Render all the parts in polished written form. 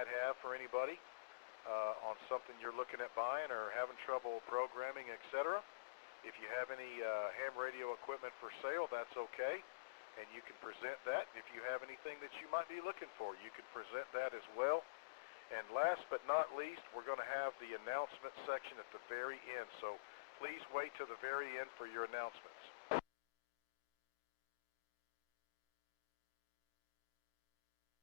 might have for anybody on something you're looking at buying or having trouble programming, etc. If you have any ham radio equipment for sale, that's okay, and you can present that. If you have anything that you might be looking for, you can present that as well. And last but not least, we're going to have the announcement section at the very end, so please wait to the very end for your announcements.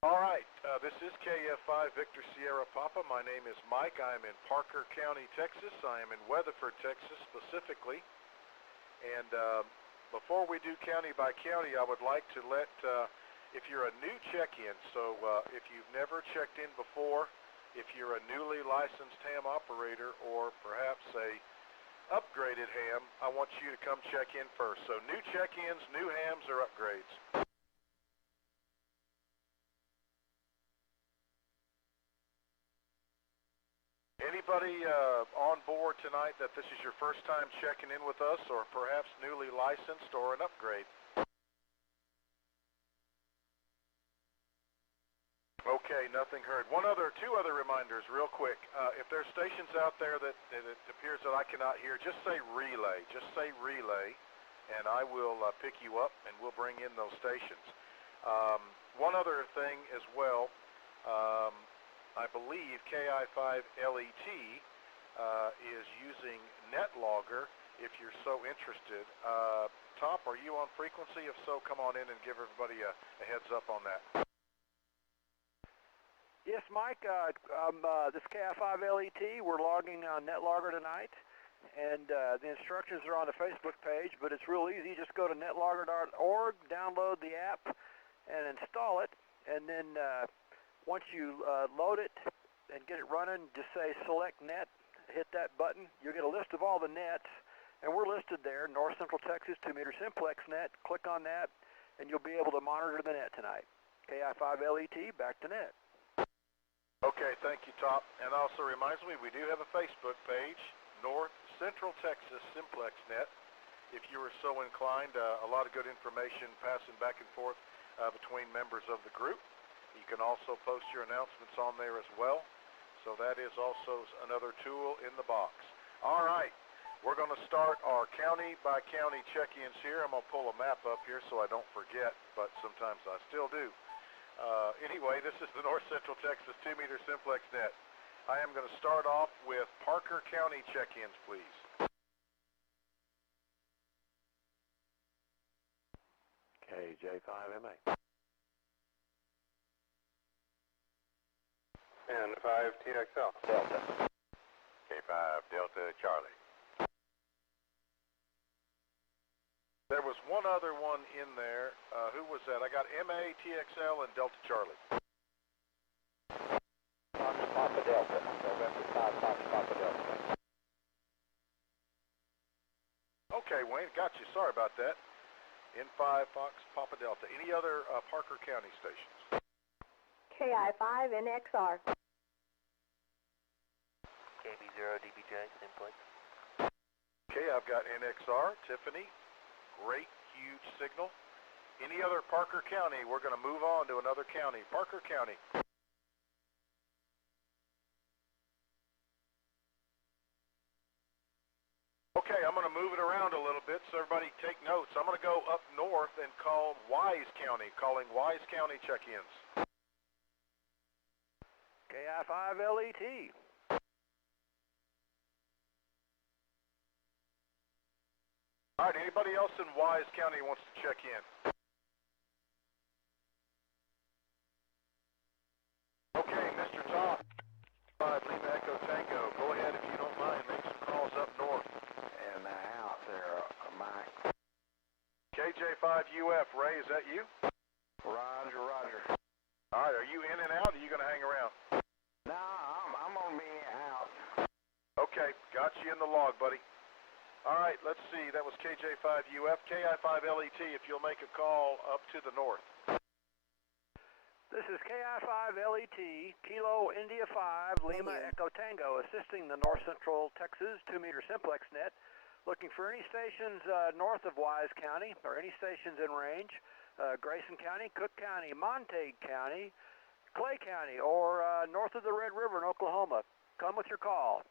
All right, this is KF5 Victor Sierra Papa. My name is Mike. I am in Parker County, Texas. I am in Weatherford, Texas specifically. And before we do county by county, I would like to let, if you're a new check-in, so if you've never checked in before, if you're a newly licensed ham operator or perhaps a upgraded ham, I want you to come check in first. So new check-ins, new hams, or upgrades? Anybody on board tonight that this is your first time checking in with us, or perhaps newly licensed or an upgrade? Okay, nothing heard. Two other reminders real quick. If there's stations out there that it appears that I cannot hear, just say relay. Just say relay, and I will pick you up, and we'll bring in those stations. One other thing as well, I believe KI5LET is using NetLogger if you're so interested. Top, are you on frequency? If so, come on in and give everybody a heads up on that. Yes, Mike, this is KI5LET. We're logging on NetLogger tonight, and the instructions are on the Facebook page, but it's real easy. Just go to netlogger.org, download the app, and install it, and then once you load it and get it running, just say select net, hit that button. You'll get a list of all the nets, and we're listed there, North Central Texas 2-meter Simplex net. Click on that, and you'll be able to monitor the net tonight. KI5LET, back to net. Okay, thank you, Top. And also reminds me, we do have a Facebook page, North Central Texas Simplex net. If you were so inclined, a lot of good information passing back and forth between members of the group. You can also post your announcements on there as well. So that is also another tool in the box. All right, we're going to start our county by county check-ins here. I'm going to pull a map up here so I don't forget, but sometimes I still do. Anyway, this is the North Central Texas 2-meter Simplex net. I am going to start off with Parker County check-ins, please. KJ5MA. And 5TXL. Delta. K5 Delta Charlie. There was one other one in there. Who was that? I got MA, TXL, and Delta Charlie. Fox Papa Delta. November 5 Fox Papa Delta. Okay, Wayne, got you. Sorry about that. N5 Fox Papa Delta. Any other Parker County stations? KI5NXR. KB0DBJ, Simplex. Okay, I've got NXR, Tiffany. Great, huge signal. Any other Parker County? We're going to move on to another county. Parker County. Okay, I'm going to move it around a little bit so everybody take notes. I'm going to go up north and call Wise County, calling Wise County check-ins. KI5LET. All right, anybody else in Wise County wants to check in? Okay, Mr. Top, 5 Lima Echo Tango, go ahead if you don't mind, make some calls up north. And out there, Mike. KJ5UF, Ray, is that you? Roger, roger. All right, are you in and out, or are you going to hang around? No, I'm going to be out. Okay, got you in the log, buddy. All right, let's see. That was KJ5UF. KI5LET, if you'll make a call up to the north. This is KI5LET, Kilo India 5, Lima Echo Tango, assisting the North Central Texas 2-meter Simplex net, looking for any stations north of Wise County, or any stations in range, Grayson County, Cook County, Montague County, Clay County or north of the Red River in Oklahoma. Come with your call.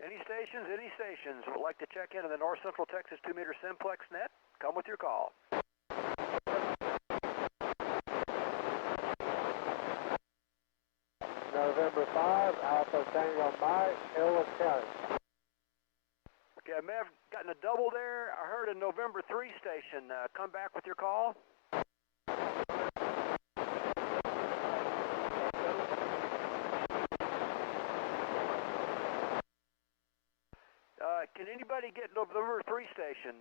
Any stations would like to check into the North Central Texas 2-meter Simplex net? Come with your call. November 5, Alpha Tango Mike, Ellis County. Okay, I may have gotten a double there. I heard a November 3 station. Come back with your call. Can anybody get November 3 station?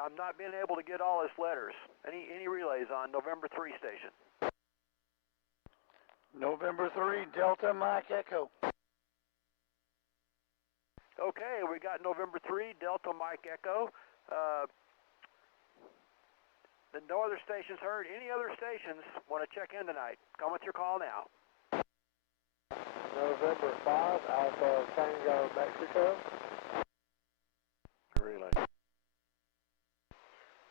I'm not being able to get all his letters. Any relays on November 3 station? November 3, Delta Mike Echo. Okay, we got November 3, Delta Mike Echo. No other stations heard. Any other stations want to check in tonight? Come with your call now. November 5, Alpha Tango Mexico. Relay.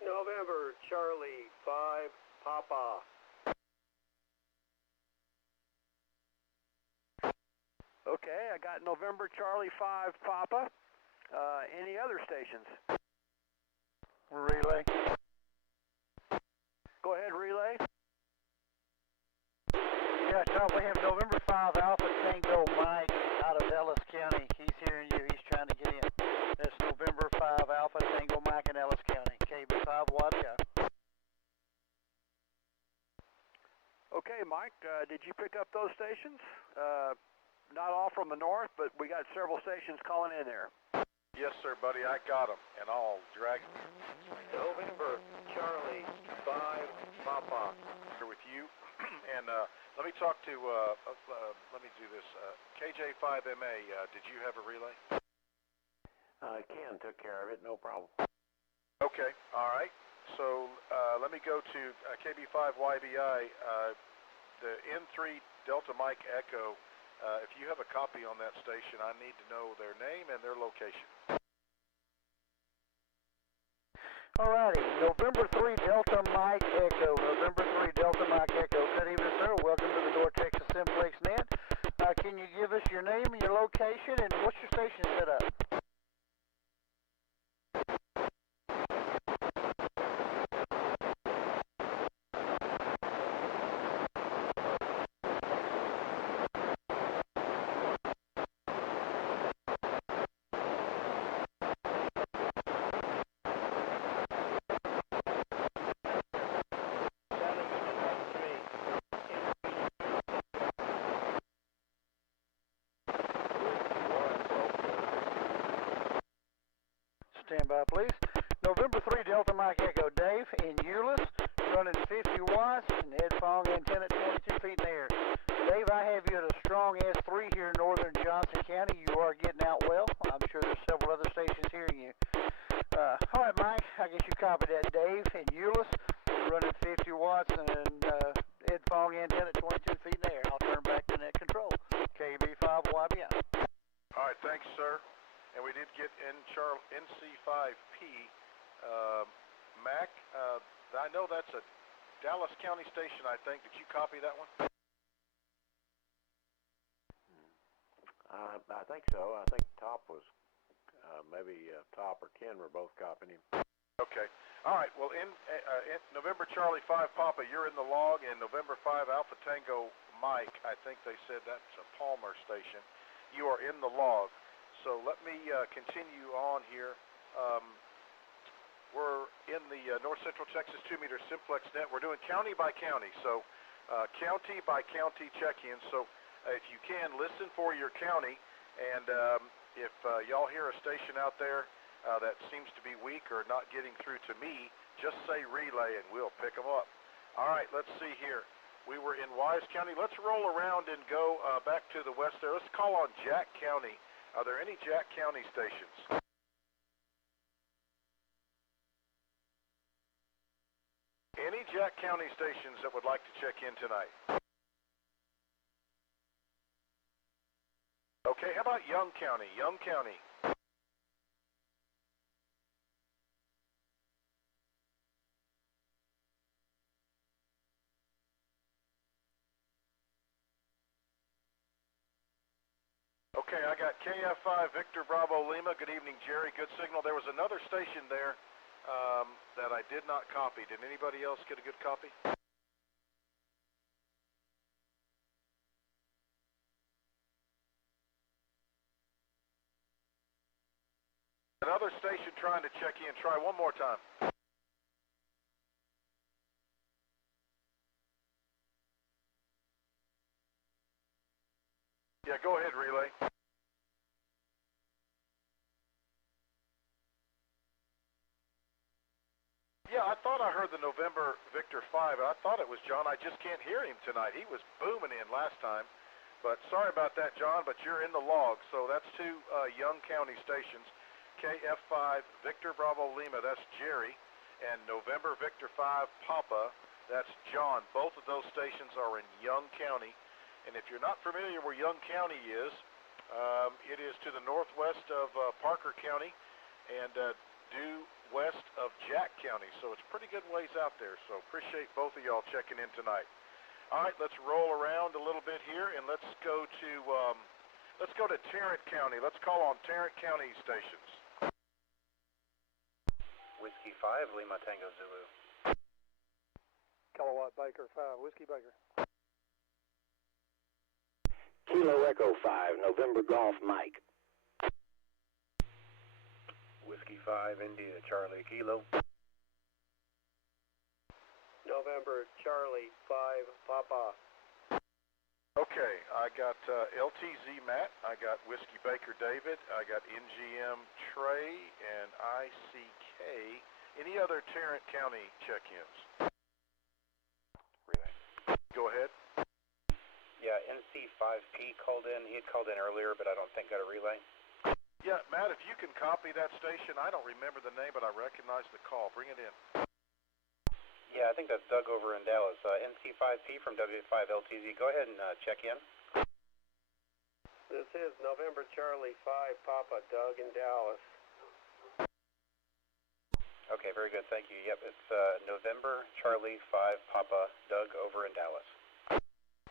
November Charlie 5, Papa. Okay, I got November Charlie 5 Papa. Any other stations? Relay. Go ahead, relay. Yeah, Tom, we have November 5 Alpha Tango Mike out of Ellis County. He's hearing you. He's trying to get in. That's November 5 Alpha Tango Mike in Ellis County. KB5 YBI. Okay, Mike, did you pick up those stations? Not all from the north, but we got several stations calling in there. Yes, sir, buddy. I got them, and I'll drag November Charlie 5, Papa. here with you. And let me talk to, let me do this. KJ5MA, did you have a relay? Ken took care of it, no problem. Okay, all right. So let me go to KB5YBI, the N3 Delta Mike Echo. If you have a copy on that station, I need to know their name and their location. Alrighty, November 3 Delta Mike Echo. November 3 Delta Mike Echo. Good evening, sir. Welcome to the North Texas Simplex net. Can you give us your name and your location, and what's your station set up? Stand by, please. November 3 Delta Mike Echo. Dave in Euless, running 50 watts and headphone antenna 22 feet in the air. Dave, I have you at a strong S3 here in northern Johnson County. You are getting out well. I'm sure there's several other stations hearing you. All right, Mike, I guess you copied that. Dave in Euless, running 50 watts and headphone antenna 22 feet in the air. I'll turn back to net control. KB5YBI. All right, thanks, sir. And we did get NC5P. Mac, I know that's a Dallas County station, I think. Did you copy that one? I think so. I think Top was, maybe Top or Ken were both copying him. Okay. All right. Well, in November Charlie 5 Papa, you're in the log, and November 5 Alpha Tango Mike, I think they said that's a Palmer station. You are in the log. So let me continue on here. We're in the North Central Texas 2-meter Simplex net. We're doing county by county, so county by county check-in. So if you can, listen for your county, and if y'all hear a station out there that seems to be weak or not getting through to me, just say relay and we'll pick them up. All right, let's see here. We were in Wise County. Let's roll around and go back to the west there. Let's call on Jack County. Are there any Jack County stations? Any Jack County stations that would like to check in tonight? Okay, how about Young County? Young County. I got KF5 Victor Bravo Lima. Good evening, Jerry. Good signal. There was another station there that I did not copy. Did anybody else get a good copy? Another station trying to check in. Try one more time. Yeah, go ahead, relay. Yeah, I thought I heard the November Victor 5. I thought it was John. I just can't hear him tonight. He was booming in last time. But sorry about that, John, but you're in the log. So that's two Young County stations. KF5 Victor Bravo Lima, that's Jerry. And November Victor 5 Papa, that's John. Both of those stations are in Young County. And if you're not familiar where Young County is, it is to the northwest of Parker County and due west of Jack County, so it's pretty good ways out there. So appreciate both of y'all checking in tonight. All right, let's roll around a little bit here and let's go to Tarrant County. Let's call on Tarrant County stations. Whiskey 5, Lima Tango Zulu. Kilowatt Baker 5, Whiskey Baker. Kilo Echo 5, November Golf Mike. Whiskey 5, India Charlie Kilo. November Charlie 5 Papa. Okay, I got LTZ Matt, I got Whiskey Baker David, I got NGM Trey, and ICK. Any other Tarrant County check-ins? Relay. Go ahead. Yeah, NC5P called in. He had called in earlier, but I don't think got a relay. Yeah, Matt, if you can copy that station, I don't remember the name, but I recognize the call. Bring it in. Yeah, I think that's Doug over in Dallas. NC5P from W5LTZ. Go ahead and check in. This is November Charlie 5 Papa, Doug in Dallas. Okay, very good. Thank you. Yep, it's November Charlie 5 Papa, Doug over in Dallas.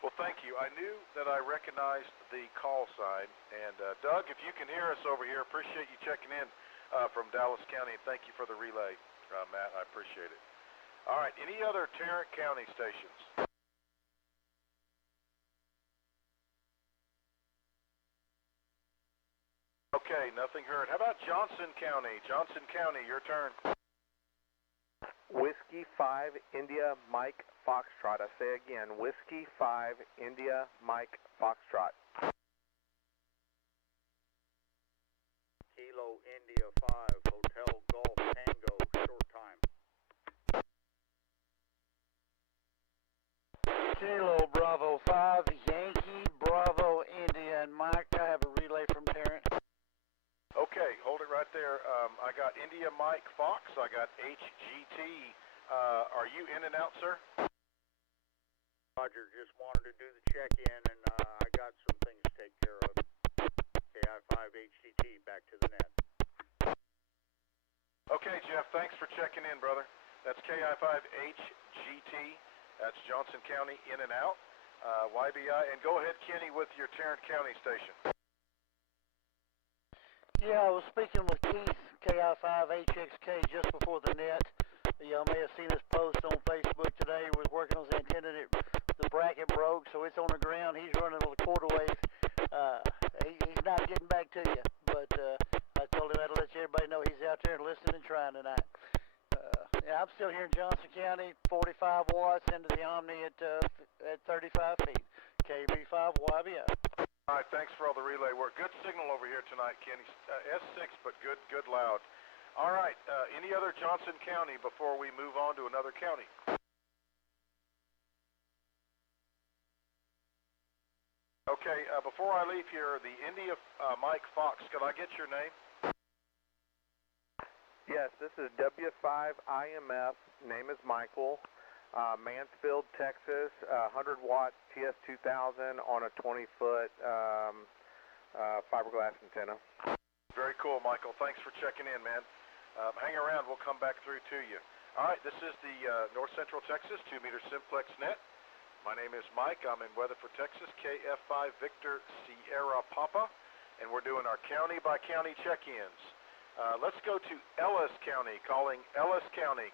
Well, thank you. I knew that I recognized the call sign. And, Doug, if you can hear us over here, appreciate you checking in from Dallas County. And thank you for the relay, Matt. I appreciate it. All right, any other Tarrant County stations? Okay, nothing heard. How about Johnson County? Johnson County, your turn. Whiskey 5 India Mike Foxtrot. I say again, Whiskey 5 India Mike Foxtrot. Kilo India 5 Hotel Golf Tango, short time. Kilo Bravo 5 Yankee Bravo India and Mike. I have a relay from Tarrant. Okay, hold it right there. I got India Mike Fox. I got HGT. Are you in and out, sir? Roger, just wanted to do the check-in, and I got some things to take care of. KI5 HTT, back to the net. Okay, Jeff, thanks for checking in, brother. That's KI5 HGT. That's Johnson County in and out. YBI. And go ahead, Kenny, with your Tarrant County station. Yeah, I was speaking with Keith, KI5HXK, just before the net. Y'all may have seen his post on Facebook today. He was working on his antenna. The bracket broke, so it's on the ground. He's running on the quarter wave. He's not getting back to you, but I told him I'd let everybody know he's out there listening and trying tonight. Yeah, I'm still here in Johnson County, 45 watts into the Omni at 35 feet. KB5 YBO. All right, thanks for all the relay work. Good signal over here tonight, Kenny. S6, but good loud. All right, any other Johnson County before we move on to another county? Okay, before I leave here, the India Mike Fox, could I get your name? Yes, this is W5IMF. Name is Michael. Mansfield, Texas, 100 watt TS2000 on a 20-foot fiberglass antenna. Very cool, Michael. Thanks for checking in, man. Hang around. We'll come back through to you. All right, this is the North Central Texas 2-meter Simplex net. My name is Mike. I'm in Weatherford, Texas, KF5 Victor Sierra Papa. and we're doing our county-by-county check-ins. Let's go to Ellis County, calling Ellis County.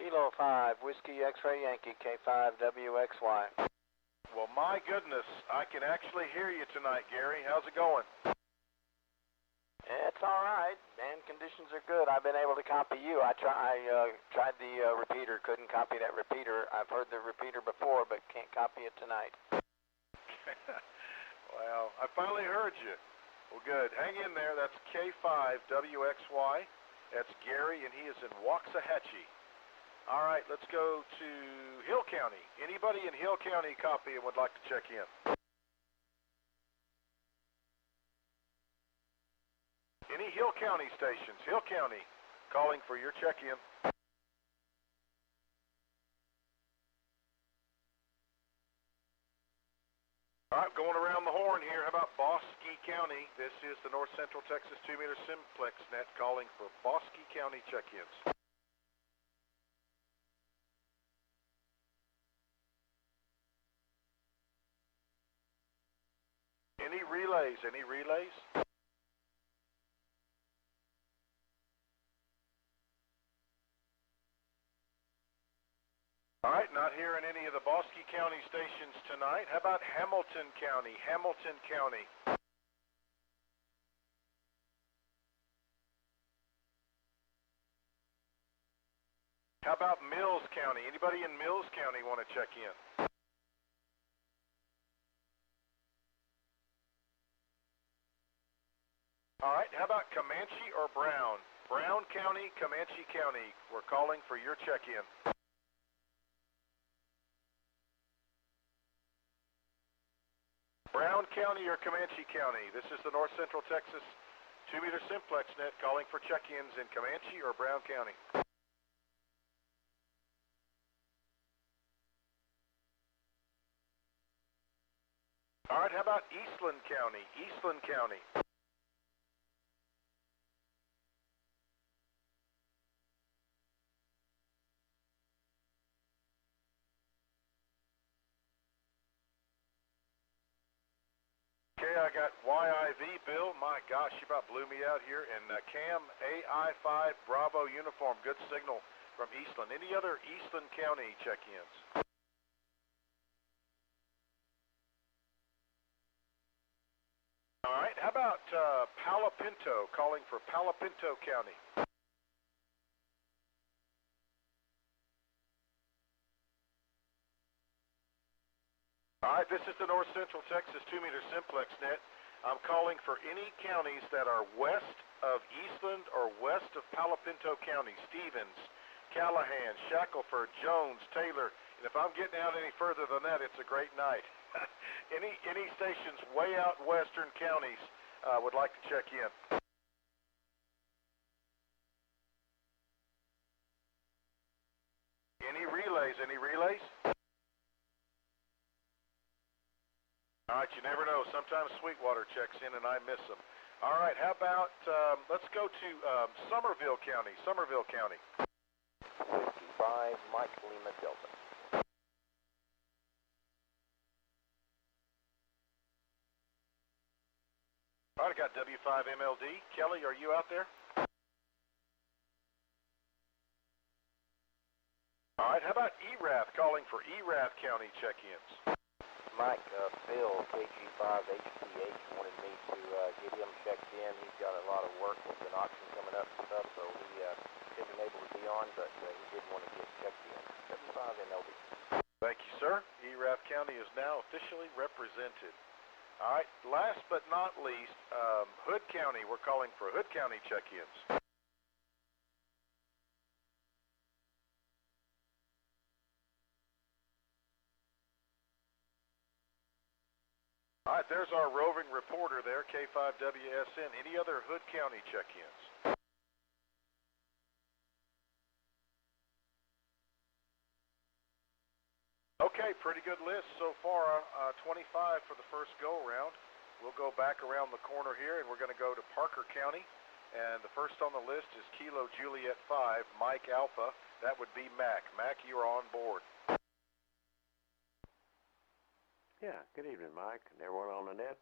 Kilo 5, Whiskey X-Ray Yankee, K5WXY. Well, my goodness, I can actually hear you tonight, Gary. How's it going? It's all right, man. Conditions are good. I've been able to copy you. I tried the repeater, couldn't copy that repeater. I've heard the repeater before, but can't copy it tonight. Well, I finally heard you. Well, good. Hang in there. That's K5WXY. That's Gary, and he is in Waxahachie. All right, let's go to Hill County. Anybody in Hill County copy and would like to check in? Any Hill County stations? Hill County, calling for your check-in. All right, going around the horn here. How about Bosque County? This is the North Central Texas 2-meter Simplex net calling for Bosque County check-ins. Any relays? Any relays? All right, not hearing any of the Bosque County stations tonight. How about Hamilton County? Hamilton County. How about Mills County? Anybody in Mills County want to check in? All right, how about Comanche or Brown? Brown County, Comanche County. We're calling for your check-in. Brown County or Comanche County. This is the North Central Texas 2-meter Simplex net calling for check-ins in Comanche or Brown County. All right, how about Eastland County? Eastland County. Okay, I got YIV, Bill. My gosh, you about blew me out here. And Cam, AI5 Bravo uniform. Good signal from Eastland. Any other Eastland County check-ins? All right, how about Palo Pinto, calling for Palo Pinto County? All right, this is the North Central Texas 2-meter Simplex net. I'm calling for any counties that are west of Eastland or west of Palo Pinto County. Stevens, Callahan, Shackelford, Jones, Taylor. And if I'm getting out any further than that, it's a great night. Any stations way out western counties would like to check in. Any relays? Any relays? All right, you never know. Sometimes Sweetwater checks in and I miss them. All right, how about, let's go to Somerville County. Somerville County. Whiskey 5, Mike Lima Delta. All right, I got W5MLD. Kelly, are you out there? All right, how about ERAF, calling for ERAF County check-ins? Mike, Bill, KG5HPH wanted me to get him checked in. He's got a lot of work with an auction coming up and stuff, so he isn't able to be on, but he did want to get checked in. W5MLD. Thank you, sir. ERAF County is now officially represented. All right, last but not least, Hood County. We're calling for Hood County check-ins. All right, there's our roving reporter there, K5WSN. Any other Hood County check-ins? Okay, pretty good list so far. 25 for the first go-around. We'll go back around the corner here, and we're going to go to Parker County. And the first on the list is Kilo Juliet 5, Mike Alpha. That would be Mac. Mac, you are on board. Yeah, good evening, Mike, and everyone on the net.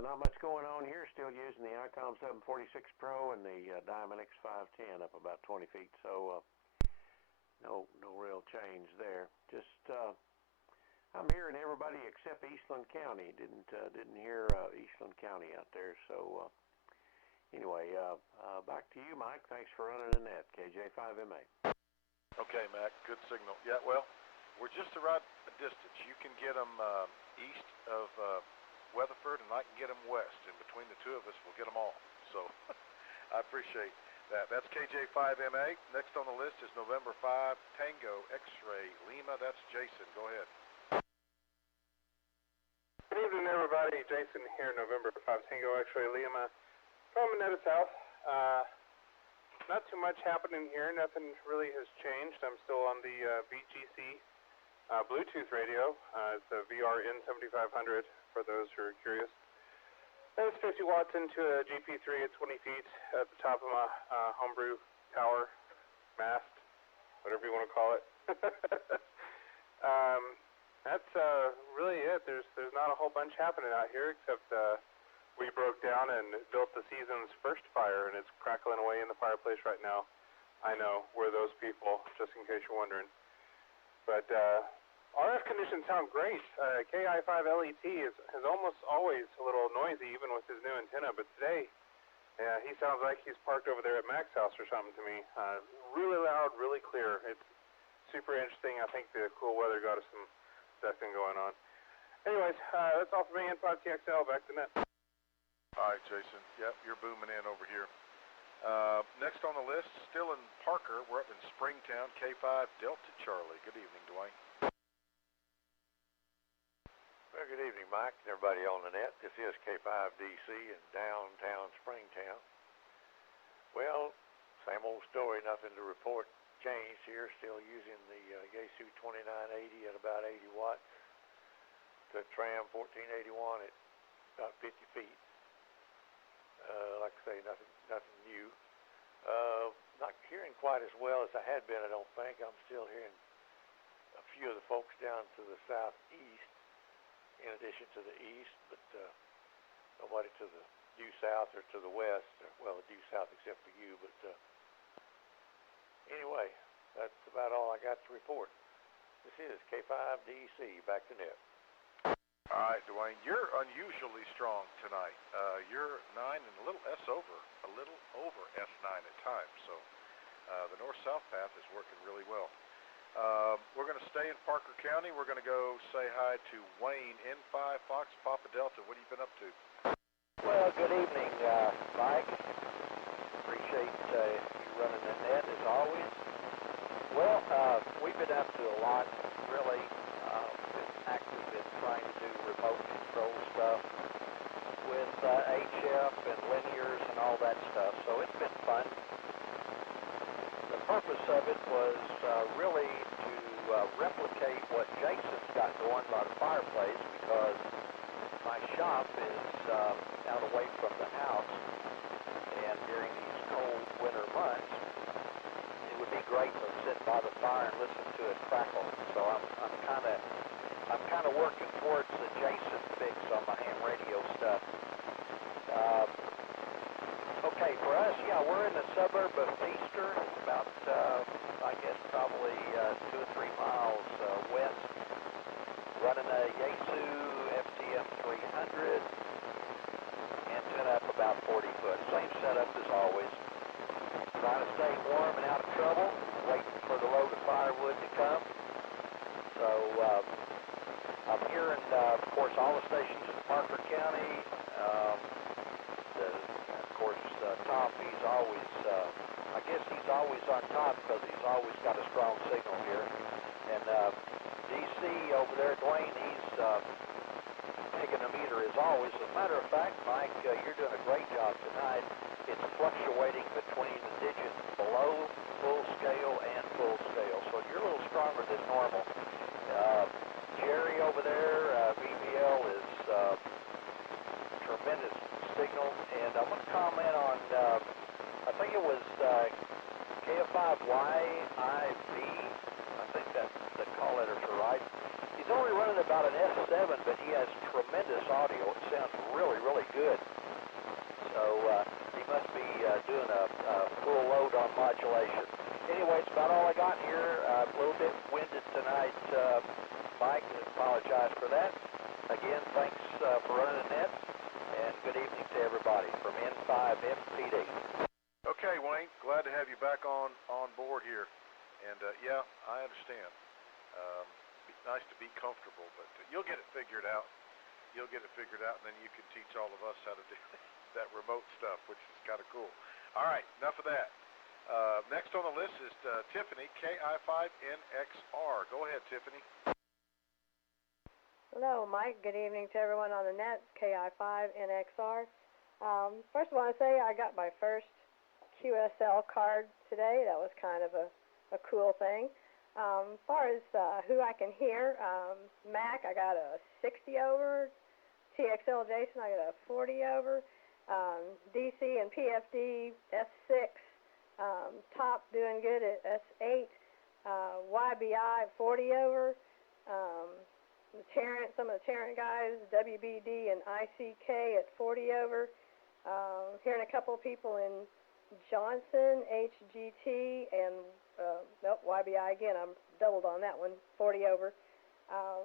Not much going on here. Still using the ICOM 746 Pro and the Diamond X510 up about 20 feet, so no real change there. Just I'm hearing everybody except Eastland County. Didn't hear Eastland County out there. So anyway, back to you, Mike. Thanks for running the net. KJ5MA. Okay, Mac. Good signal. Yeah, well, we're just the right distance. You can get them east of Weatherford, and I can get them west. And between the two of us, we'll get them all. So I appreciate that. That's KJ5MA. Next on the list is November 5, Tango X-Ray Lima. That's Jason. Go ahead. Good evening, everybody. Jason here, November 5, Tango X-Ray Lima from Minetta South. Not too much happening here. Nothing really has changed. I'm still on the VGC Bluetooth radio. It's a VRN7500 for those who are curious. It's 50 watts into a GP3 at 20 feet at the top of my homebrew tower, mast, whatever you want to call it. That's really it. There's not a whole bunch happening out here except we broke down and built the season's first fire, and it's crackling away in the fireplace right now. I know, we're those people, just in case you're wondering. But RF conditions sound great. KI5LET is almost always a little noisy, even with his new antenna, but today, yeah, he sounds like he's parked over there at Mac's house or something to me. Really loud, really clear. It's super interesting. I think the cool weather got us some testing going on. Anyways, that's all for me. NPod TXL, back to net. All right, Jason. Yep, you're booming in over here. Next on the list, still in Parker. We're up in Springtown, K5 Delta Charlie. Good evening, Dwayne. Well, good evening, Mike, and everybody on the net. This is K5DC in downtown Springtown. Well, same old story, nothing to report. Changed here, still using the Yaesu FT-991A at about 80 watts. The Tram 1481 at about 50 feet. Like I say, nothing new. Not hearing quite as well as I had been, I don't think. I'm still hearing a few of the folks down to the southeast, in addition to the east, but nobody to the due south or to the west. Well, the due south except for you, but anyway, that's about all I got to report. This is K5DC, back to net. All right, Dwayne, you're unusually strong tonight. You're 9 and a little over S9 at times, so the north-south path is working really well. We're going to stay in Parker County. We're going to go say hi to Wayne, N5 Fox Papa Delta. What have you been up to? Well, good evening, Mike. Appreciate you running the net as always. Well, we've been up to a lot, really. Been active in trying to do remote control stuff with HF and linears and all that stuff, so it's been fun. The purpose of it was really to replicate what Jason's got going by the fireplace, because my shop is out away from the house, and during these cold winter months, it would be great to sit by the fire and listen to it crackle. So I'm kind of working towards the Jason fix on my ham radio stuff. Okay, for us, yeah, we're in the suburb of Easter. It's about, I guess, probably 2 or 3 miles west. Running a Yaesu FT-991A, antenna up about 40 foot. Same setup as always. Trying to stay warm and out of trouble. Waiting for the load of firewood to come. So, I'm hearing, of course, all the stations in Parker County. Of course, Tom, he's always, I guess he's always on top because he's always got a strong signal here. And DC over there, Dwayne, he's taking a meter as always. As a matter of fact, Mike, you're doing a great job tonight. It's fluctuating between the digits below full scale and full scale. So you're a little stronger than normal. Jerry over there, VBL is tremendous signal, and I want to comment on, I think it was KF5YIV, I think that the call letters are right. He's only running about an Yeah, I understand. Nice to be comfortable, but you'll get it figured out. You'll get it figured out, and then you can teach all of us how to do that remote stuff, which is kind of cool. All right, enough of that. Next on the list is Tiffany, KI5NXR. Go ahead, Tiffany. Hello, Mike. Good evening to everyone on the net, KI5NXR. First, I want to say I got my first QSL card today. That was kind of a cool thing. As far as who I can hear, Mac, I got a 60 over. TXL Jason, I got a 40 over. DC and PFD, S6. Top doing good at S8. YBI, 40 over. Some of the Tarrant guys, WBD and ICK at 40 over. Hearing a couple of people in Johnson, HGT, and YBI again. I'm doubled on that one, 40 over. I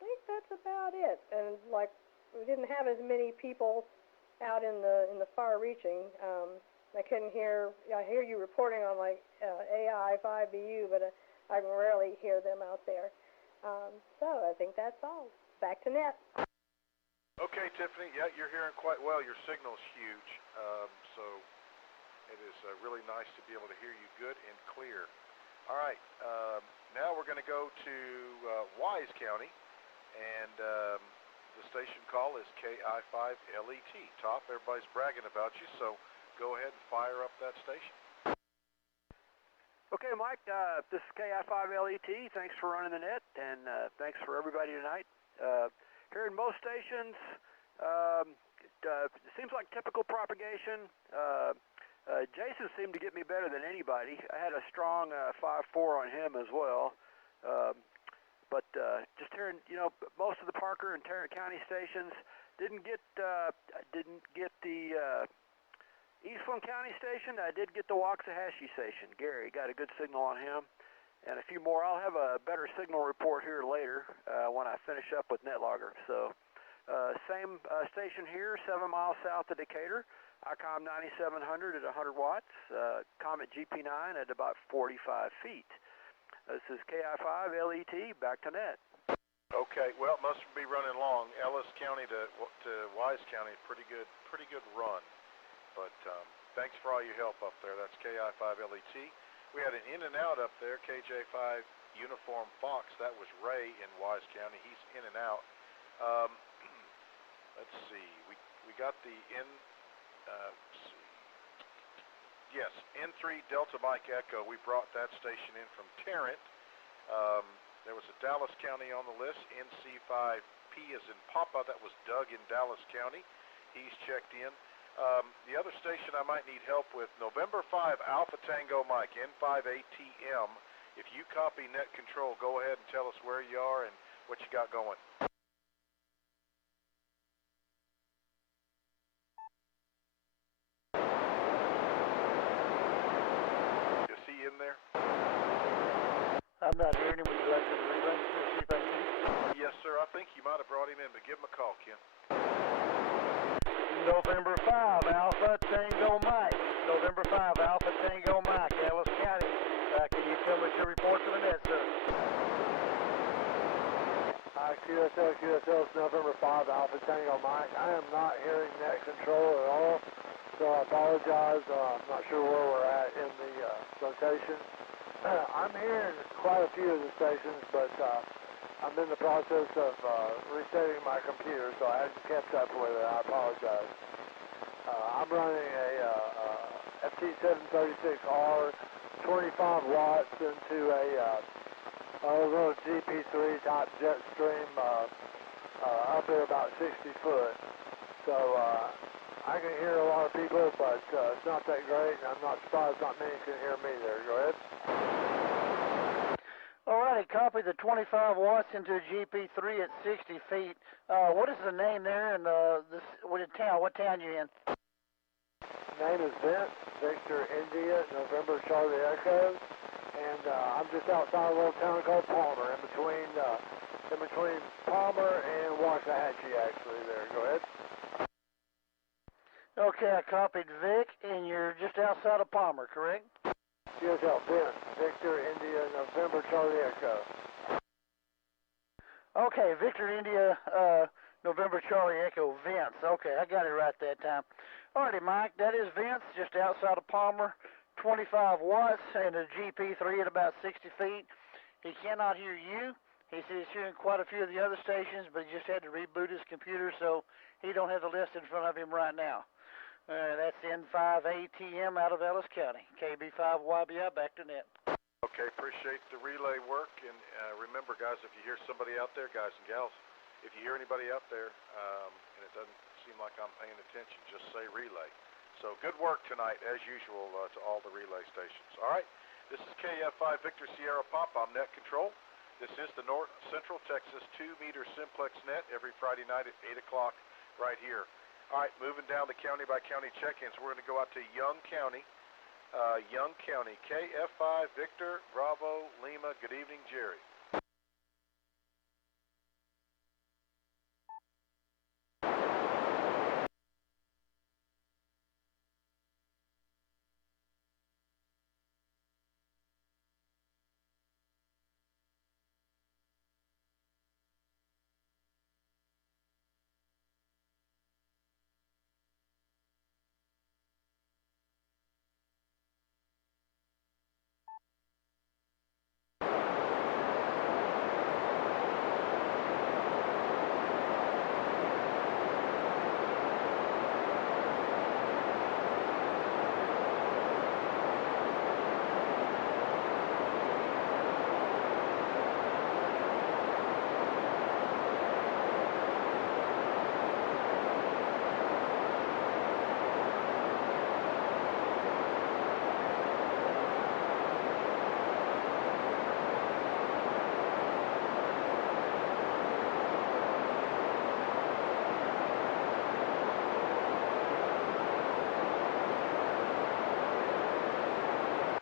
think that's about it. And like, we didn't have as many people out in the far-reaching. I couldn't hear. I hear you reporting on like AI 5BU, but I can rarely hear them out there. So I think that's all. Back to net. Okay, Tiffany. Yeah, you're hearing quite well. Your signal's huge, so it is really nice to be able to hear you good and clear. All right, now we're going to go to Wise County, and the station call is KI5LET. Top, everybody's bragging about you, so go ahead and fire up that station. Okay, Mike, this is KI5LET. Thanks for running the net, and thanks for everybody tonight. Here in most stations, it seems like typical propagation. Jason seemed to get me better than anybody. I had a strong 5.4 on him as well. But just hearing, most of the Parker and Tarrant County stations didn't get the Eastland County station. I did get the Waxahachie station. Gary, got a good signal on him. And a few more. I'll have a better signal report here later when I finish up with NetLogger. So, same station here, 7 miles south of Decatur. ICOM 9700 at 100 watts. Comet GP9 at about 45 feet. This is KI5LET. Back to net. Okay. Well, it must be running long. Ellis County to Wise County, pretty good run. But thanks for all your help up there. That's KI5LET. We had an in and out up there, KJ5 Uniform Fox. That was Ray in Wise County. He's in and out. Let's see. We got the yes, N3 Delta Mike Echo. We brought that station in from Tarrant. There was a Dallas County on the list. NC5P is in Papa. That was Doug in Dallas County. He's checked in. The other station I might need help with, November 5 Alpha Tango Mike, N5ATM. If you copy net control, go ahead and tell us where you are and what you got going. Is he in there? I'm not hearing him. Would you like to relay? See if I can. Yes, sir. I think you might have brought him in, but give him a call, Ken. November 5, Alpha Tango Mike. November 5, Alpha Tango Mike, Ellis County. Can you tell us your report to the net, sir? QSL, it's November 5, Alpha Tango Mike. I am not hearing net control at all, so I apologize. I'm not sure where we're at in the location. I'm hearing quite a few of the stations, but I'm in the process of resetting my computer, so I haven't kept up with it. I apologize. I'm running a FT-736R, 25 watts into a little GP3 type jet stream up at about 60 foot. So I can hear a lot of people, but it's not that great, and I'm not surprised not many can hear me there. Go ahead. Alrighty, copy the 25 watts into a GP3 at 60 feet. What is the name there and what town you in? Name is Vince, Victor India, November Charlie Echo, and I'm just outside a little town called Palmer, in between Palmer and Waxahachie, actually. There, go ahead. Okay, I copied Vic, and you're just outside of Palmer, correct? QSL, Vince, Victor, India, November, Charlie Echo. Okay, Victor India, November Charlie Echo, Vince. Okay, I got it right that time. Alrighty, Mike, that is Vince, just outside of Palmer, 25 watts, and a GP3 at about 60 feet. He cannot hear you. He says he's hearing quite a few of the other stations, but he just had to reboot his computer, so he don't have the list in front of him right now. That's N5ATM out of Ellis County. KB5YBI, back to net. Okay, appreciate the relay work, and remember, guys, if you hear somebody out there, guys and gals, if you hear anybody out there, and it doesn't seem like I'm paying attention, just say relay. So good work tonight, as usual, to all the relay stations. All right, this is KF5 Victor Sierra Pop. I'm Net Control. This is the North Central Texas 2-meter Simplex net every Friday night at 8 o'clock right here. All right, moving down the county-by-county check-ins, we're going to go out to Young County. KF5 Victor Bravo Lima. Good evening, Jerry.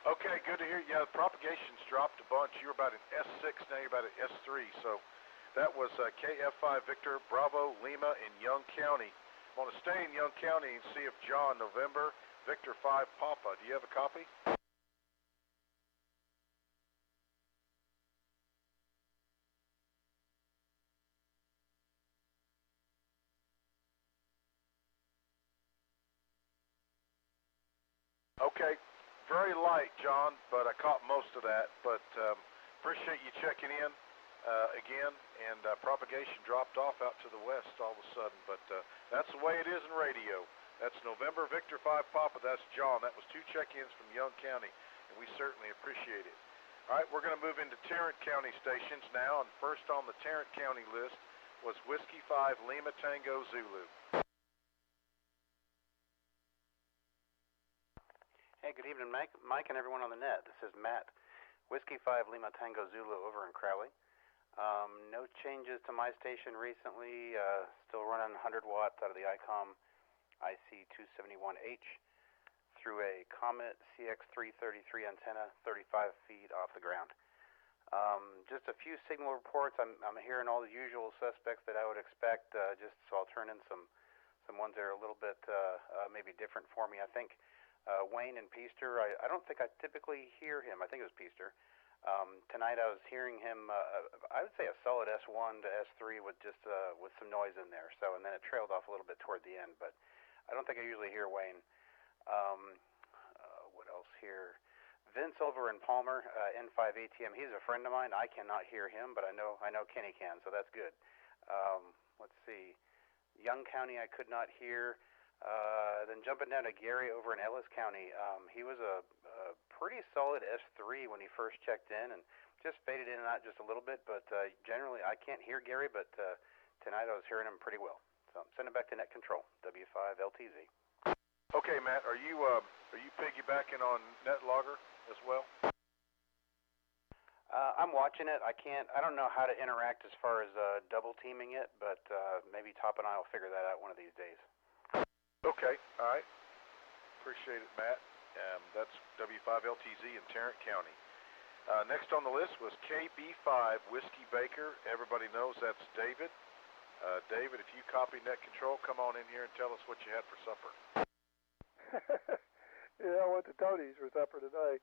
Okay, good to hear. Yeah, the propagation's dropped a bunch. You were about an S6, now you're about an S3. So that was KF5 Victor Bravo Lima in Young County. I want to stay in Young County and see if John November Victor 5 Papa. Do you have a copy? Okay, very light, John, but I caught most of that. But appreciate you checking in again. And propagation dropped off out to the west all of a sudden. But that's the way it is in radio. That's November Victor 5 Papa. That's John. That was 2 check-ins from Young County, and we certainly appreciate it. All right, we're going to move into Tarrant County stations now. And first on the Tarrant County list was Whiskey 5 Lima Tango Zulu. Hey, good evening, Mike and everyone on the net. This is Matt, Whiskey 5 Lima Tango Zulu over in Crowley. No changes to my station recently. Still running 100 watts out of the ICOM IC271H through a Comet CX333 antenna 35 feet off the ground. Just a few signal reports. I'm hearing all the usual suspects that I would expect, just so I'll turn in some ones that are a little bit maybe different for me. I think Wayne and Peaster, I don't think I typically hear him. I think it was Peaster. Tonight I was hearing him, I would say a solid S1 to S3 with just with some noise in there. So, and then it trailed off a little bit toward the end, but I don't think I usually hear Wayne. What else here? Vince over in Palmer, N5 ATM. He's a friend of mine. I cannot hear him, but I know Kenny can, so that's good. Let's see. Young County I could not hear. Then jumping down to Gary over in Ellis County, he was a pretty solid S3 when he first checked in, and just faded in and out just a little bit, but generally I can't hear Gary, but tonight I was hearing him pretty well. So I'm sending back to Net Control, W5LTZ. Okay, Matt, are you piggybacking on NetLogger as well? I'm watching it. I don't know how to interact as far as double teaming it, but maybe Top and I will figure that out one of these days. Okay, all right. Appreciate it, Matt. That's W5LTZ in Tarrant County. Next on the list was KB5 Whiskey Baker. Everybody knows that's David. David, if you copy Net Control, come on in here and tell us what you had for supper. Yeah, I went to Tony's for supper today.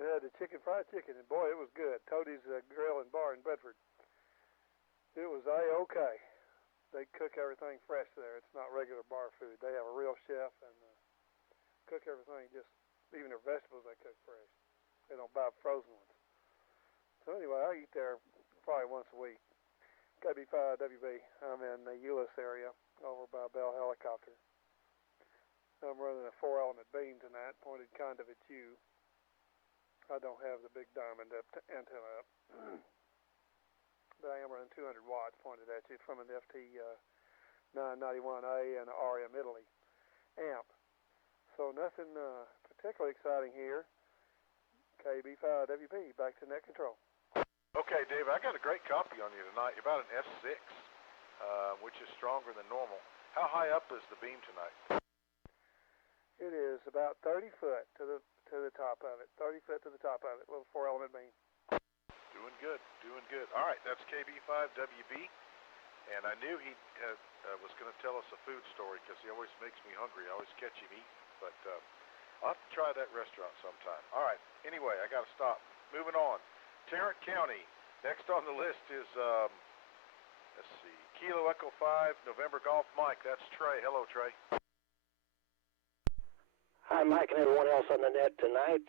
and had the fried chicken, and boy, it was good. Toadie's Grill and Bar in Bedford. It was A-okay. They cook everything fresh there. It's not regular bar food. They have a real chef and cook everything, just even their vegetables they cook fresh. They don't buy frozen ones. So anyway, I eat there probably once a week. KB5WB. I'm in the Euless area over by Bell Helicopter. I'm running a 4-element beam tonight, pointed kind of at you. I don't have the big diamond antenna up. But I am running 200 watts pointed at you from an FT-991A and an RM Italy amp. So nothing particularly exciting here. KB5WB, back to net control. Okay, Dave, I got a great copy on you tonight. You're about an S6, which is stronger than normal. How high up is the beam tonight? It is about 30 foot to the top of it. 30 foot to the top of it. Little 4-element beam. Doing good, doing good. All right, that's KB5WB, and I knew he was going to tell us a food story because he always makes me hungry. I always catch him eating, but I'll have to try that restaurant sometime. All right, anyway, I got to stop. Moving on. Tarrant County. Next on the list is, let's see, Kilo Echo 5, November Golf Mike. That's Trey. Hello, Trey. Hi, Mike, and everyone else on the net tonight.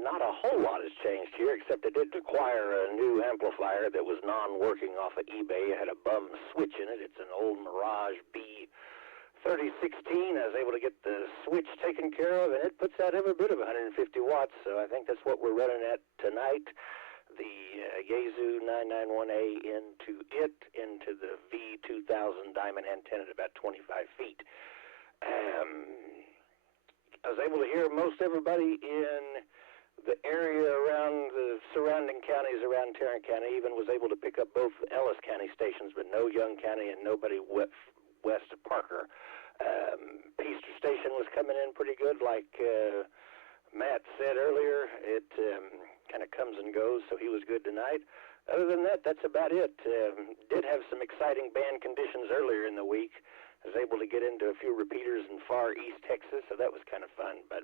Not a whole lot has changed here, except I did acquire a new amplifier that was non-working off of eBay. It had a bum switch in it. It's an old Mirage B3016. I was able to get the switch taken care of, and it puts out every bit of 150 watts, so I think that's what we're running at tonight. The Yaesu 991A into the V2000 diamond antenna at about 25 feet. I was able to hear most everybody in the area around the surrounding counties around Tarrant County. Even was able to pick up both Ellis County stations, but no Young County and nobody west of Parker. Peaster Station was coming in pretty good, like Matt said earlier. It kind of comes and goes, so he was good tonight. Other than that, that's about it. Did have some exciting band conditions earlier in the week. I was able to get into a few repeaters in far east Texas, so that was kind of fun. But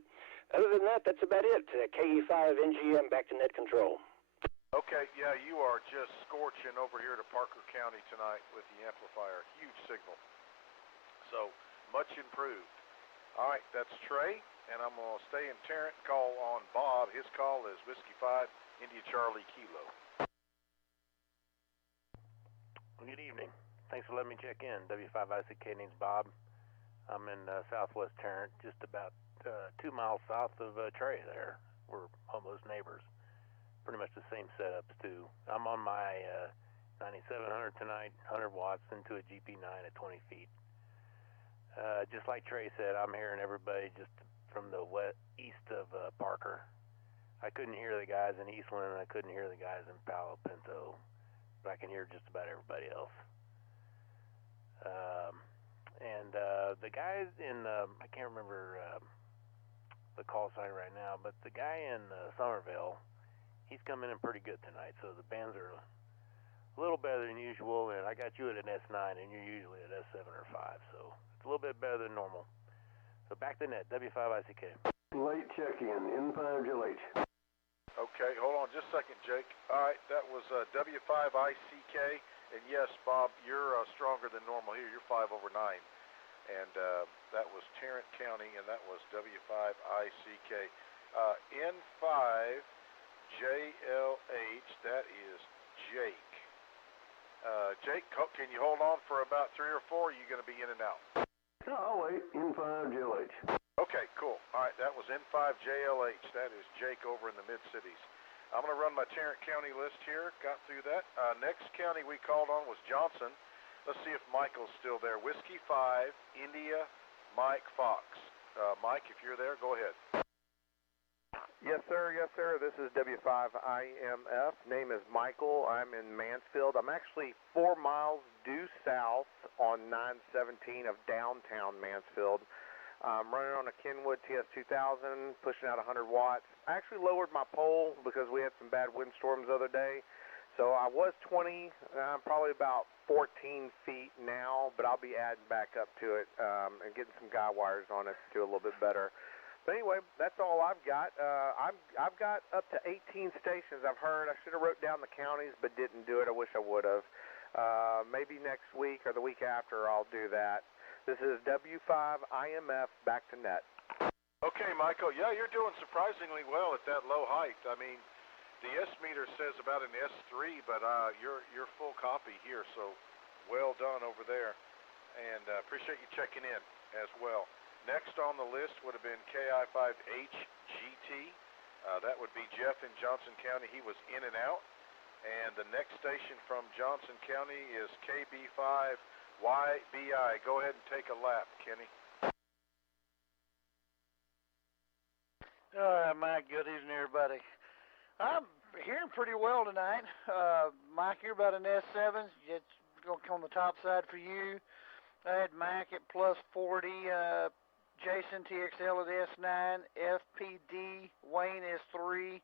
other than that, that's about it. KE5NGM, back to net control. Okay, yeah, you are just scorching over here to Parker County tonight with the amplifier. Huge signal. So, much improved. All right, that's Trey, and I'm going to stay in Tarrant, call on Bob. His call is Whiskey 5, India Charlie Kilo. Good evening. Thanks for letting me check in. W5ICK name's Bob. I'm in southwest Tarrant, just about 2 miles south of Trey there. We're almost neighbors. Pretty much the same setups, too. I'm on my 9700 tonight, 100 watts into a GP9 at 20 feet. Just like Trey said, I'm hearing everybody just from the east of Parker. I couldn't hear the guys in Eastland, and I couldn't hear the guys in Palo Pinto, but I can hear just about everybody else. The guys in, I can't remember the call sign right now, but the guy in Somerville, he's coming in pretty good tonight, so the bands are a little better than usual, and I got you at an S9, and you're usually at S7 or 5, so it's a little bit better than normal. So back to net, W5ICK. Late check-in, N5LH. Okay, hold on just a second, Jake. All right, that was W5ICK, and yes, Bob, you're stronger than normal here. You're 5 over 9. And that was Tarrant County, and that was W5ICK. N5JLH, that is Jake. Jake, can you hold on for about 3 or 4? Or are you going to be in and out? No, I'll wait. N5JLH. Okay, cool. All right, that was N5JLH. That is Jake over in the mid-cities. I'm going to run my Tarrant County list here. Got through that. Next county we called on was Johnson. Let's see if Michael's still there. Whiskey 5, India, Mike Fox. Mike, if you're there, go ahead. Yes, sir. Yes, sir. This is W5IMF. Name is Michael. I'm in Mansfield. I'm actually 4 miles due south on 917 of downtown Mansfield. I'm running on a Kenwood TS2000, pushing out 100 watts. I actually lowered my pole because we had some bad windstorms the other day. So I was 20, probably about 14 feet now, but I'll be adding back up to it and getting some guy wires on it to do a little bit better. So anyway, that's all I've got. I've got up to 18 stations I've heard. I should have wrote down the counties, but didn't do it. I wish I would have. Maybe next week or the week after I'll do that. This is W5IMF back to net. Okay, Michael. Yeah, you're doing surprisingly well at that low height. I mean, the S meter says about an S3, but you're full copy here, so well done over there. And appreciate you checking in as well. Next on the list would have been KI5HGT. That would be Jeff in Johnson County. He was in and out. And the next station from Johnson County is KB5YBI. Go ahead and take a lap, Kenny. All right, Mike. Good evening, everybody. I'm hearing pretty well tonight. Mike, you're about an S7. It's going to come on the top side for you. I had Mac at plus 40. Jason TXL at S9, FPD, Wayne S3,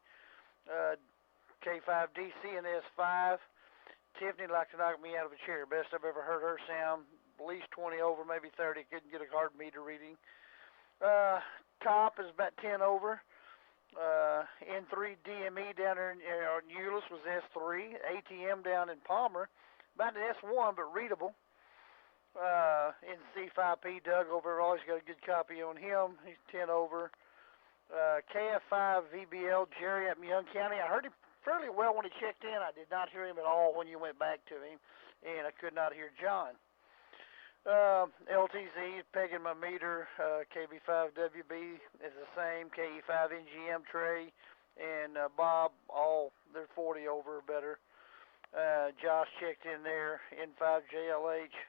K5DC and S5. Tiffany like to knock me out of a chair. Best I've ever heard her sound. At least 20 over, maybe 30. Couldn't get a hard meter reading. Top is about 10 over. N3 DME down there in Euless was S3. ATM down in Palmer, about an S1, but readable. In C5P, Doug over always got a good copy on him. He's 10 over. KF5 VBL, Jerry up in Young County. I heard him fairly well when he checked in. I did not hear him at all when you went back to him, and I could not hear John. LTZ, pegging my meter. KB5WB is the same. KE5NGM Trey and Bob, all they're 40 over or better. Josh checked in there. N5JLH.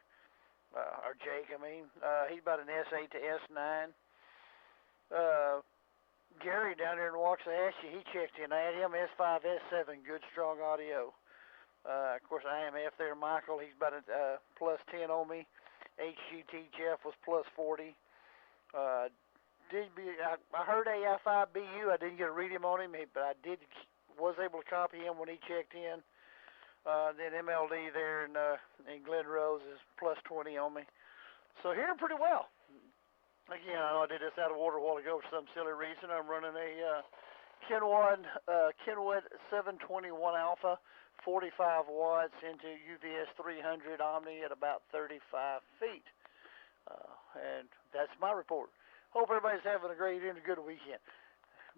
Or Jake, I mean. He's about an S8 to S9. Gary down there in Waxahachie, he checked in. I had him S5, S7, good strong audio. Of course, IMF there, Michael, he's about a plus 10 on me. HGT Jeff was plus 40. I heard AI5BU. I didn't get to read him on him, but I was able to copy him when he checked in. Then MLD there in Glen Rose is plus 20 on me. So hearing pretty well. Again, I know I did this out of order a while ago for some silly reason. I'm running a Kenwood 721 Alpha, 45 watts into UVS 300 Omni at about 35 feet. And that's my report. Hope everybody's having a great and a good weekend.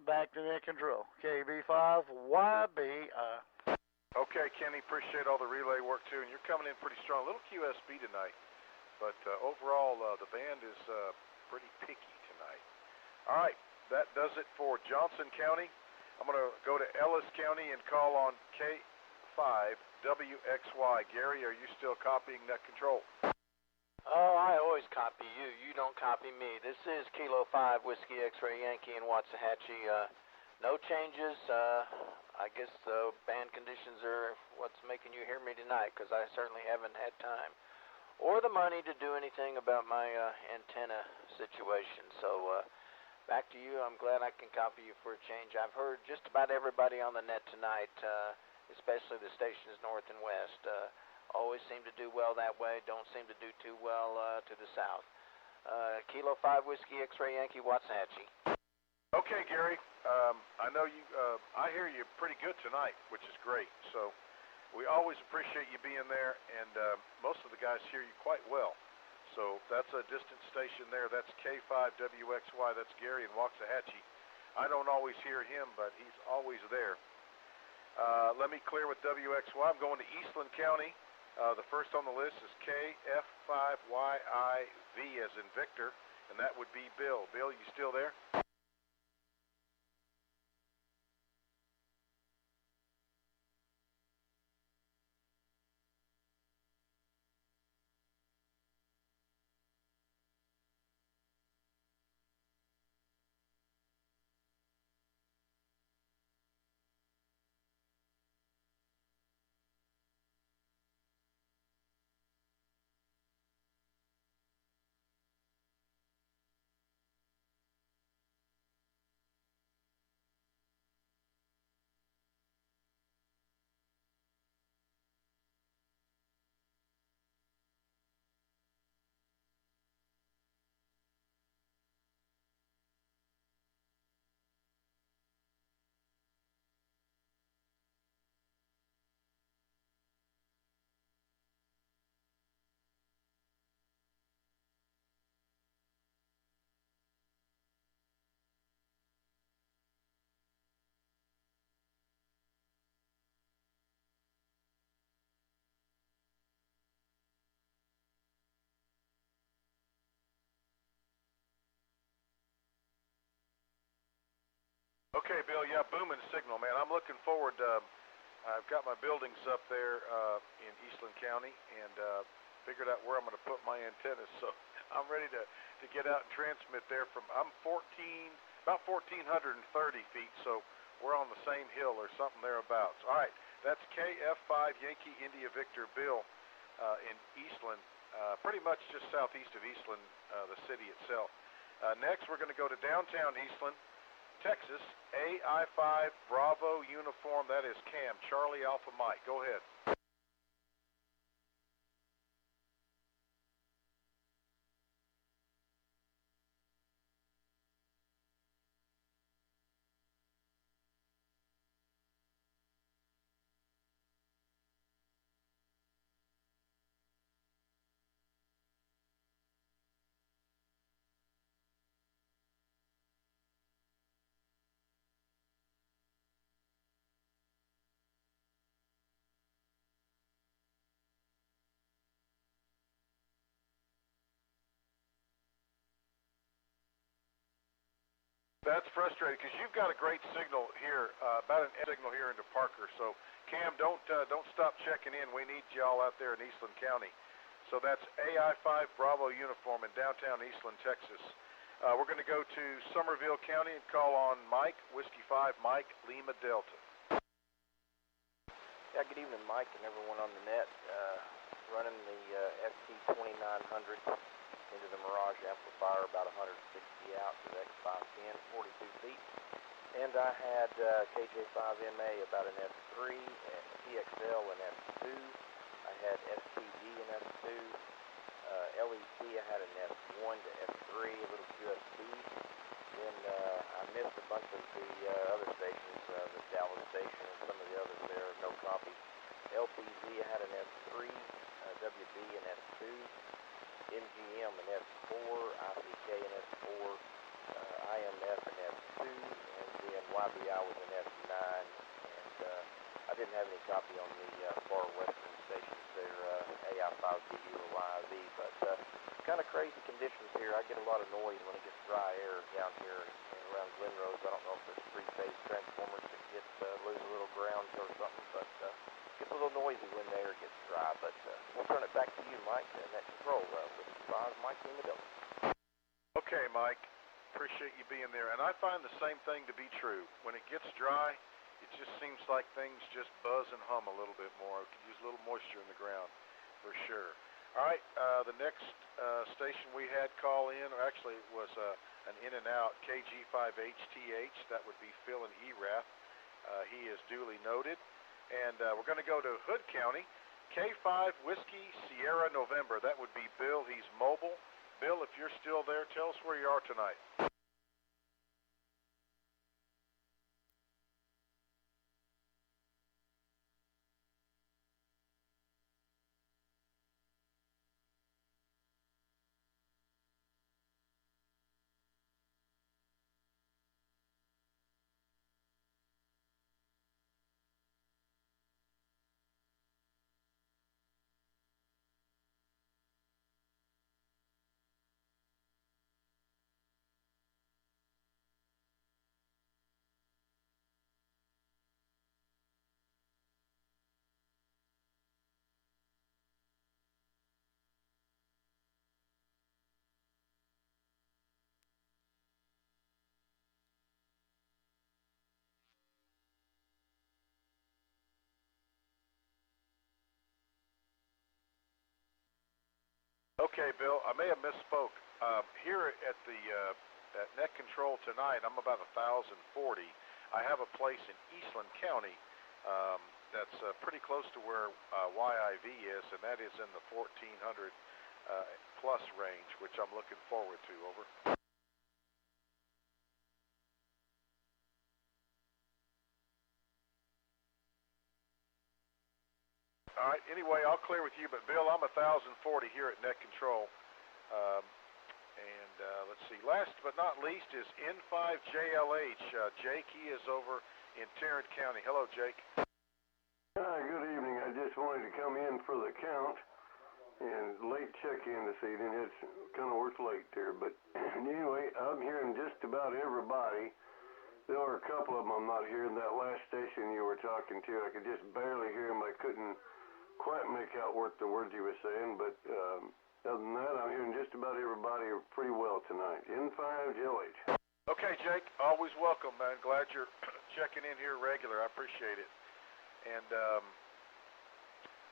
Back to net control. KB5YBI. Okay, Kenny, appreciate all the relay work, too, and you're coming in pretty strong. A little QSB tonight, but overall, the band is pretty picky tonight. All right, that does it for Johnson County. I'm going to go to Ellis County and call on K5WXY. Gary, are you still copying net control? Oh, I always copy you. You don't copy me. This is Kilo 5 Whiskey X-Ray Yankee in Waxahachie. No changes. I guess band conditions are what's making you hear me tonight, because I certainly haven't had time or the money to do anything about my antenna situation. So back to you. I'm glad I can copy you for a change. I've heard just about everybody on the net tonight, especially the stations north and west. Always seem to do well that way. Don't seem to do too well to the south. Kilo 5 Whiskey X-Ray Yankee Waxahachie. Okay, Gary. I know you. I hear you pretty good tonight, which is great. So we always appreciate you being there, and most of the guys hear you quite well. So that's a distant station there. That's K5WXY. That's Gary in Waxahachie. I don't always hear him, but he's always there. Let me clear with WXY. I'm going to Eastland County. The first on the list is KF5YIV as in Victor, and that would be Bill. Bill, you still there? Okay, Bill, yeah, booming signal, man. I'm looking forward. I've got my buildings up there in Eastland County and figured out where I'm going to put my antennas, so I'm ready to get out and transmit there from, I'm about 1,430 feet, so we're on the same hill or something thereabouts. All right, that's KF5 Yankee India Victor Bill in Eastland, pretty much just southeast of Eastland, the city itself. Next, we're going to go to downtown Eastland, Texas, AI5 Bravo Uniform, that is Cam, Charlie Alpha Mike. Go ahead. That's frustrating because you've got a great signal here, about an signal here into Parker. So, Cam, don't stop checking in. We need y'all out there in Eastland County. So that's AI5 Bravo Uniform in downtown Eastland, Texas. We're going to go to Somerville County and call on Mike, Whiskey 5, Mike, Lima Delta. Yeah, good evening, Mike, and everyone on the net. Running the FT-991A into the Mirage amplifier, about 160 out to the X510, 42 feet. And I had KJ5MA about an S3, and TXL and S2. I had STD and S2. LET, I had an S1 to S3, a little QSB. Then I missed a bunch of the other stations, the Dallas station and some of the others there, no copies. LPZ, I had an S3, WB and S2. MGM and S4, ICK and S4, IMF and S2, and then YBI was an S9, and I didn't have any copy on the far western stations there, AI5BU or YIV, but kind of crazy conditions here. I get a lot of noise when it gets dry air down here and around Glen Rose. I don't know if there's three-phase transformers that get lose a little ground or something, but gets a little noisy when the air gets dry. But we'll turn it back to you, Mike, and that control with 5 Mike in the building. Okay, Mike. Appreciate you being there. And I find the same thing to be true. When it gets dry, it just seems like things just buzz and hum a little bit more. We could use a little moisture in the ground for sure. All right, the next station we had call in, or actually it was an in and out, KG5HTH. That would be Phil and Erath. He is duly noted. And we're going to go to Hood County, K5 Whiskey Sierra November. That would be Bill. He's mobile. Bill, if you're still there, tell us where you are tonight. Okay, Bill, I may have misspoke. Here at the at Net Control tonight, I'm about 1,040. I have a place in Eastland County that's pretty close to where YIV is, and that is in the 1,400 plus range, which I'm looking forward to. Over. All right, anyway, I'll clear with you, but Bill, I'm 1,040 here at Net Control. Let's see, last but not least is N5JLH. Jake, he is over in Tarrant County. Hello, Jake. Hi, good evening. I just wanted to come in for the count and late check-in this evening. It's kind of worth late there, but anyway, I'm hearing just about everybody There were a couple of them I'm not hearing. That last station you were talking to, I could just barely hear him. I couldn't quite make out what the words he was saying, but other than that, I'm hearing just about everybody pretty well tonight. N5 GLH. Okay, Jake, always welcome, man. Glad you're checking in here regular. I appreciate it. And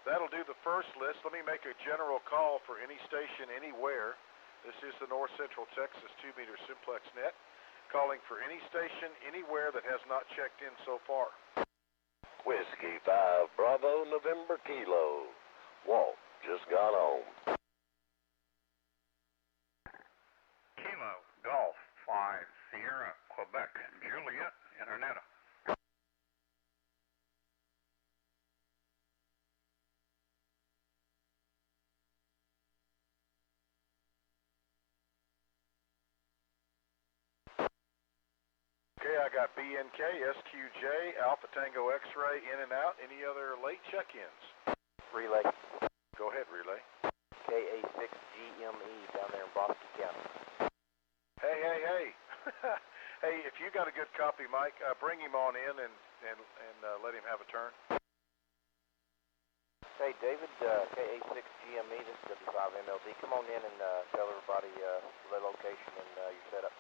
that'll do the first list. Let me make a general call for any station anywhere. This is the North Central Texas 2-meter Simplex net, calling for any station anywhere that has not checked in so far. Whiskey 5 Bravo November Kilo. Walt just got home. Kilo Golf 5 Sierra Quebec Juliet Internet. Okay, I got BNK, SQJ, Alpha Tango X-Ray, in and out. Any other late check-ins? Relay. Go ahead, Relay. KA6GME down there in Boston County. Hey. Hey, if you got a good copy, Mike, bring him on in and let him have a turn. Hey, David, KA6GME, this is W5MLD. Come on in and tell everybody the location and your setup.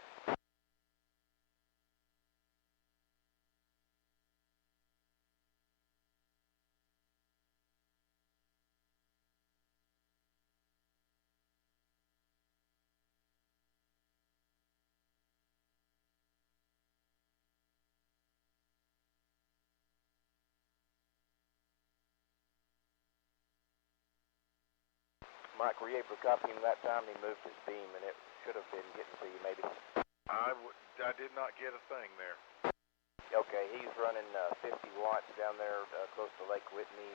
Mike, were you able to copy him that time? He moved his beam, and it should have been getting to you, maybe. I did not get a thing there. Okay, he's running 50 watts down there close to Lake Whitney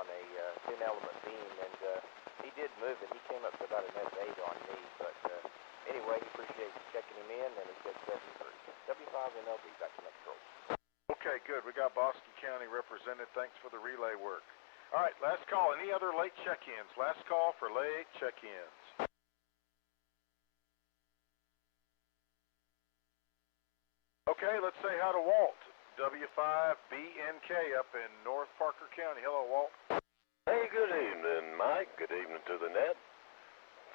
on a 10-element beam, and he did move it. He came up to about an S8 on me, but anyway, he appreciates checking him in, and he said 73. W5NLB, back to next roll. Okay, good. We got Boston County represented. Thanks for the relay work. All right, last call. Any other late check-ins? Last call for late check-ins. Okay, let's say hi to Walt. W5BNK up in North Parker County. Hello, Walt. Hey, good evening, Mike. Good evening to the net.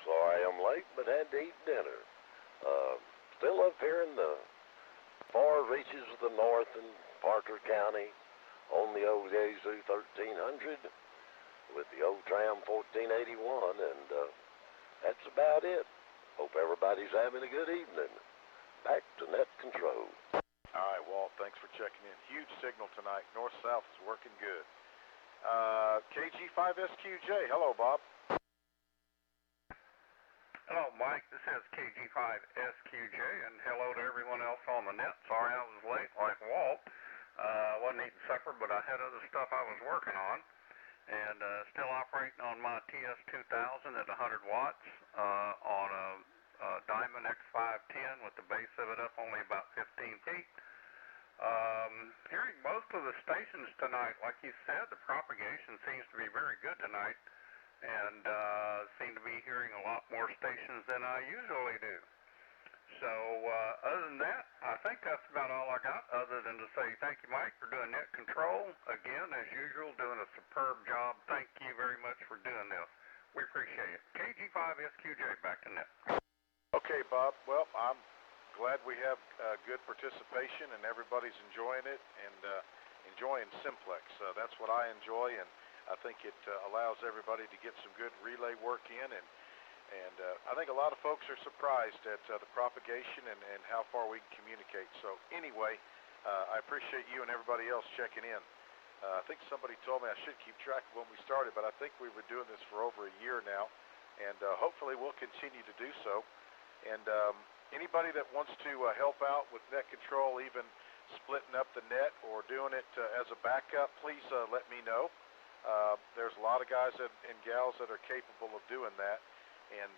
Sorry I'm late, but had to eat dinner. Still up here in the far reaches of the north in Parker County on the old Yaesu 1300 with the old Tram 1481, and that's about it. Hope everybody's having a good evening. Back to net control. All right, Walt, thanks for checking in. Huge signal tonight. North-south is working good. KG5SQJ, hello, Bob. Hello, Mike. This is KG5SQJ, and hello to everyone else on the net. Sorry I was late, like Walt. Wasn't eating supper, but I had other stuff I was working on. And still operating on my TS2000 at 100 watts on a Diamond X510 with the base of it up only about 15 feet. Hearing most of the stations tonight, like you said, the propagation seems to be very good tonight, and seem to be hearing a lot more stations than I usually do. So other than that, I think that's about all I got, other than to say thank you, Mike, for doing net control. Again, as usual, doing a superb job. Thank you very much for doing this. We appreciate it. KG5SQJ, back to net. Okay, Bob. Well, I'm glad we have good participation and everybody's enjoying it and enjoying Simplex. That's what I enjoy, and I think it allows everybody to get some good relay work in, and I think a lot of folks are surprised at the propagation and how far we can communicate. So anyway, I appreciate you and everybody else checking in. I think somebody told me I should keep track of when we started, but I think we've been doing this for over a year now, and hopefully we'll continue to do so. And anybody that wants to help out with net control, even splitting up the net or doing it as a backup, please let me know. There's a lot of guys and gals that are capable of doing that, and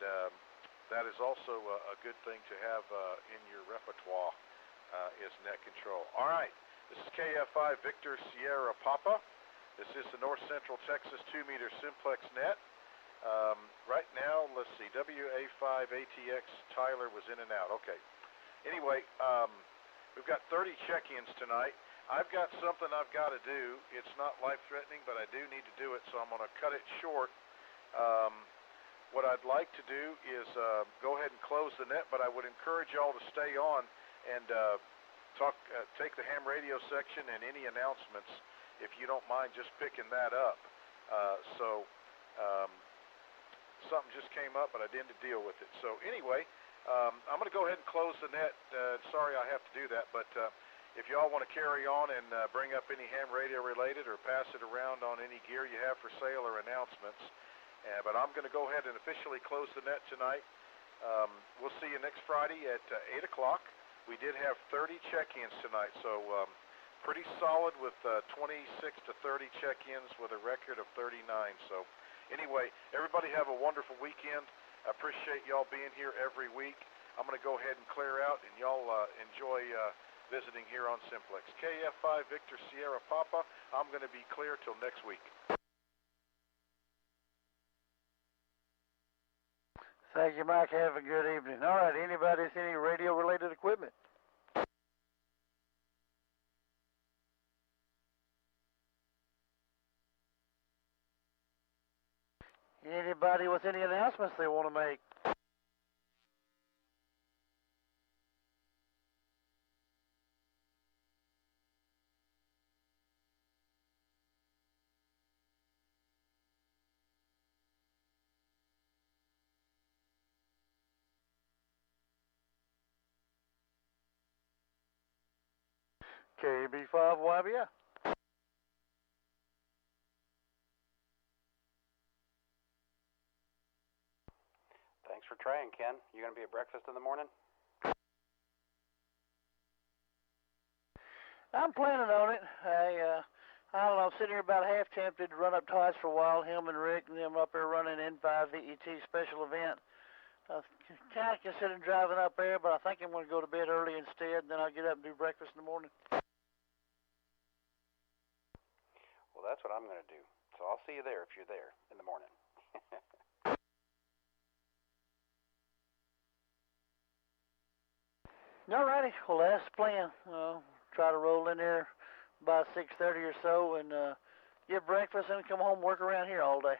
that is also a good thing to have in your repertoire, is net control. All right, this is KF5 Victor Sierra Papa. This is the North Central Texas 2-meter Simplex net. Right now, let's see, WA5 ATX Tyler was in and out. Okay. Anyway, We've got 30 check-ins tonight. I've got something I've got to do. It's not life-threatening, but I do need to do it, so I'm going to cut it short. What I'd like to do is go ahead and close the net, but I would encourage y'all to stay on and take the ham radio section and any announcements, if you don't mind just picking that up. Something just came up, but I didn't deal with it. So anyway, I'm going to go ahead and close the net. Sorry I have to do that, but if y'all want to carry on and bring up any ham radio related or pass it around on any gear you have for sale or announcements. But I'm going to go ahead and officially close the net tonight. We'll see you next Friday at 8 o'clock. We did have 30 check-ins tonight, so pretty solid with 26 to 30 check-ins with a record of 39. So anyway, everybody have a wonderful weekend. I appreciate y'all being here every week. I'm going to go ahead and clear out, and y'all enjoy visiting here on Simplex. KF5 Victor Sierra Papa, I'm going to be clear till next week. Thank you, Mike. Have a good evening. All right, anybody with any radio-related equipment? Anybody with any announcements they want to make? KB5YBI. Thanks for trying, Ken. You going to be at breakfast in the morning? I'm planning on it. I don't know, I'm sitting here about half tempted to run up twice for a while, him and Rick and them up there running N5 VET special event. I kind of considering driving up there, but I think I'm going to go to bed early instead, and then I'll get up and do breakfast in the morning. Well, that's what I'm going to do. So I'll see you there if you're there in the morning. Alrighty, well that's the plan. Try to roll in there by 6:30 or so and get breakfast and come home and work around here all day.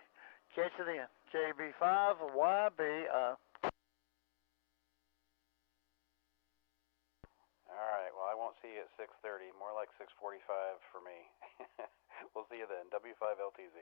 Catch you then. KB5YBI. All right, well, I won't see you at 6:30, more like 6:45 for me. We'll see you then. W5LTZ.